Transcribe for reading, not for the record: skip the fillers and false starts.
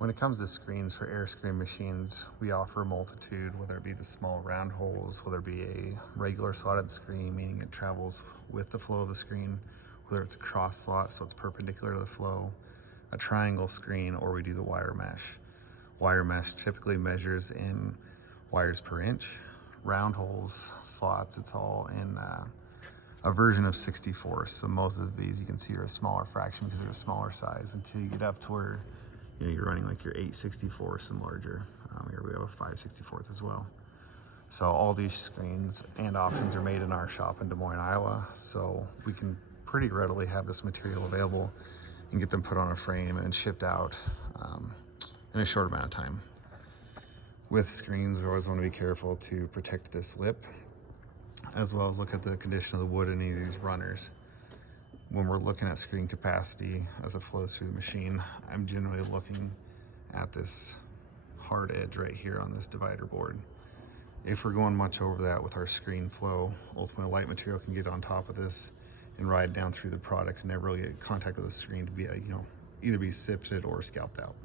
When it comes to screens for air screen machines, we offer a multitude, whether it be the small round holes, whether it be a regular slotted screen, meaning it travels with the flow of the screen, whether it's a cross slot, so it's perpendicular to the flow, a triangle screen, or we do the wire mesh. Wire mesh typically measures in wires per inch. Round holes, slots, it's all in a version of 64. So most of these you can see are a smaller fraction because they're a smaller size until you get up to where you're running like your 8/64 and larger. Here we have a 5/64 as well. So all these screens and options are made in our shop in Des Moines, Iowa. So we can pretty readily have this material available and get them put on a frame and shipped out in a short amount of time. With screens, we always want to be careful to protect this lip, as well as look at the condition of the wood in any of these runners. When we're looking at screen capacity as it flows through the machine, I'm generally looking at this hard edge right here on this divider board. If we're going much over that with our screen flow, ultimately light material can get on top of this and ride down through the product and never really get contact with the screen to be, either be sifted or scalped out.